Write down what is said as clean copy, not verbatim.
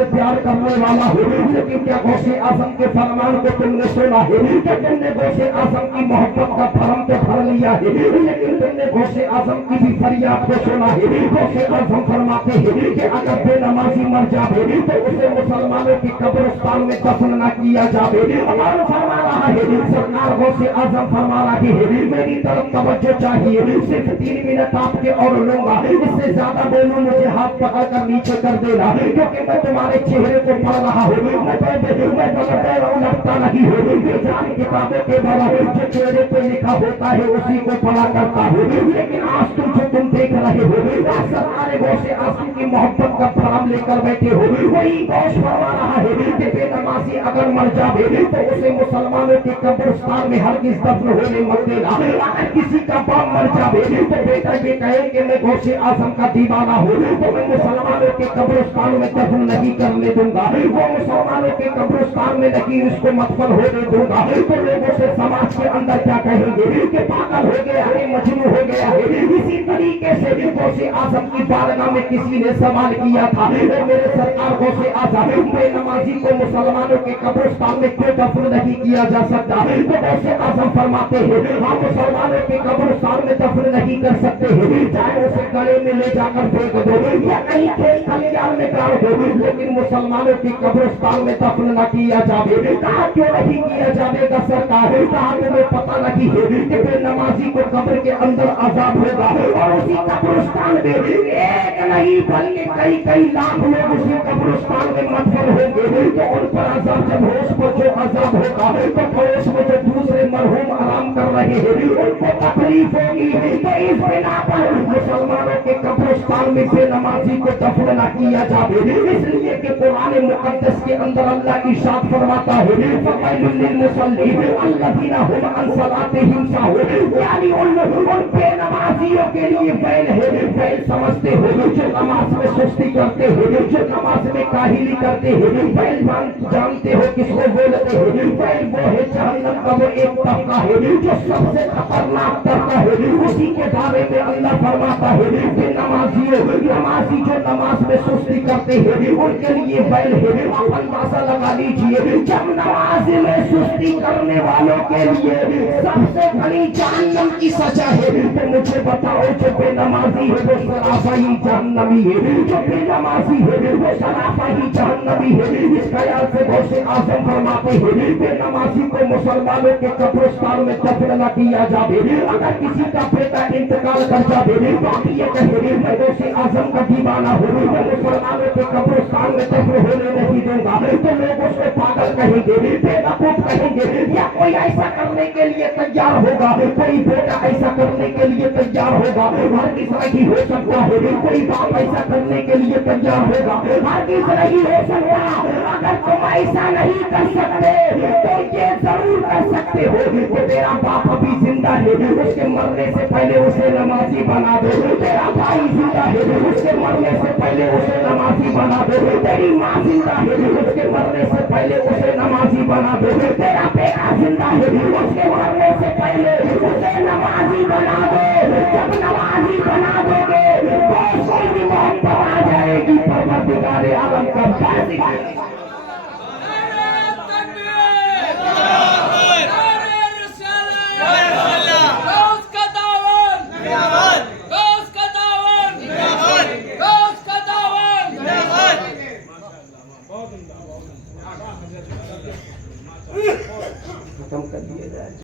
से प्यार करने वाला हो, लेकिन क्या गौसे आजम के फरमान को तुमने सुना है? क्या तुमने गौसे आजम की मोहब्बत का भरम तो भर लिया है, लेकिन तुमने गौसे आजम की भी फरियाद को सुना है? गौसे आजम फरमाते हैं कि अगर बेनमाजी मर जाए तो उसे मुसलमानों की कब्रिस्तान में दफन न किया जाए। अल्लाह फरमा रहा है, सरकार गौसे आजम फरमा रही है, मेरी तरफ तवज्जो चाहिए, सिर्फ 3 मिनट आपके और लूंगा, इससे ज्यादा बोलूं मुझे हाथ पकड़ कर नीचे कर देना, क्योंकि मैं तुम्हारे चेहरे को पढ़ रहा हूँ, मैं लगता नहीं हूँ, बेजान किताबों के बड़ा जो चेहरे पे लिखा होता है उसी को पढ़ा करता हूँ, लेकिन आज तुम जो तुम देख रहे हो सरकार गौसे आजम की मोहब्बत का भरम लेकर बैठे हो, वही गौश फरमा रहा है कि बेनमाजी अगर मर जाए तो उसे मुसलमानों के कब्रिस्तान में हरगिज़ दफन होने मत देना। अगर किसी का बाप मर जाए तो बेटा ये कहे कि मैं गौसे आजम का दीवाना हूँ तो मैं मुसलमानों के कब्रिस्तान में दफन नहीं करने दूंगा, वो मुसलमानों के कब्रिस्तान में नहीं उसको मदफन होने दूंगा। तो लोगों से समाज के अंदर क्या कहेंगे कि पागल हो गया है, मजनू हो गया है। इसी तरीके से गौसे आजम की बारगाह में किसी ने सवाल किया था, मेरे सरकार गौसे आजम बेनमाजी को मुसलमानों के कब्रिस्तान में क्यों दफन नहीं किया जा सकता? तो गौसे आजम फरमाते हैं, हम मुसलमानों के कब्रिस्तान में दफन नहीं कर सकते हैं, चाहे उसे गले में ले जाकर फेंक दो या कहीं खेत खलियान में डाल दो, लेकिन मुसलमानों के कब्रिस्तान में दफन न किया जाए। कहा क्यों नहीं किया जाएगा सरकार? कहा तुम्हें पता नहीं है कि बेनमाजी को कब्र के अंदर अजाब होगा और उसी कब्रिस्तान में एक नहीं बल्कि कई कई लाख लोग उसी कब्रिस्तान में मदफन होंगे। तो उन पर अजाब, जब होश पर जो अजाब होगा तो पड़ोस में जो दूसरे मरहूम आराम कर रहे हैं उनको तकलीफ होगी। तो इस बिना पर मुसलमानों के कब्रिस्तान में बेनमाजी को दफन न किया जाए, इसलिए कि कुरान मुकद्दस के अंदर अल्लाह इरशाद फरमाता है, फवैलुल लिल मुसल्लीन अल्लज़ीना हुम अन सलातिहिम साहून, यानी उन बेनमाजियों के लिए वैल है। वैल समझते हो जो नमाज में सुस्ती करते हो, जो नमाज में काहिली करते हो, वैल जानते हो किसको बोलते हो? वैल वो है जहन्नम का वो एक तबका है जो सबसे खतरनाक तबका है। उसी के बारे में अल्लाह फरमाता है कि नमाजी जो नमाज में सुस्ती करते हैं उनके लिए वैल है। आप अंदाजा लगा लीजिए, जब नमाज में सुस्ती करने वालों के लिए सबसे बड़ी जहन्नम की सजा है, तो मुझे बताओ जो बेनमाजी है वो सराफा ही जहन्नमी है, जो बेनमाजी है वो सराफा ही जहन्नमी है। इस ख्याल से गौसे आजम फरमाते हैं, बेनमाजी को मुसलमानों के कब्रिस्तान में दफन न किया जाए। अगर किसी का बेटा इंतकाल कर जाए तो आप ये कहें मैं गौसे आजम का दीवाना हूँ, मैं मुसलमानों के कब्रिस्तान में दफन होने नहीं दूंगा, तो लोग उसको पागल कहेंगे, बेवकूफ कहेंगे, या कोई ऐसा करने के लिए तैयार होगा, कोई बेटा ऐसा करने के लिए तैयार होगा, हर किस नहीं हो सकता है, कोई बाप ऐसा करने के लिए तैयार होगा, हर किस नहीं हो सकता। अगर तुम ऐसा नहीं कर सकते तो ये जरूर कर सकते हो कि तेरा बाप अभी जिंदा है, उसके मरने से पहले उसे नमाजी बना दो, तेरा भाई जिंदा है, उसके मरने से पहले उसे नमाजी बना दो, तेरी माँ जिंदा है, उसके मरने से पहले उसे नमाजी बना दो, तेरा बेटा जिंदा है, उसके मरने से पहले उसे नमाजी बना दो। जब नमाजी बना दोगे तो कोई भी मोहब्बत आ जाएगी, परवरदिगार आलम का फैसला। खत्म कर दिया जाए।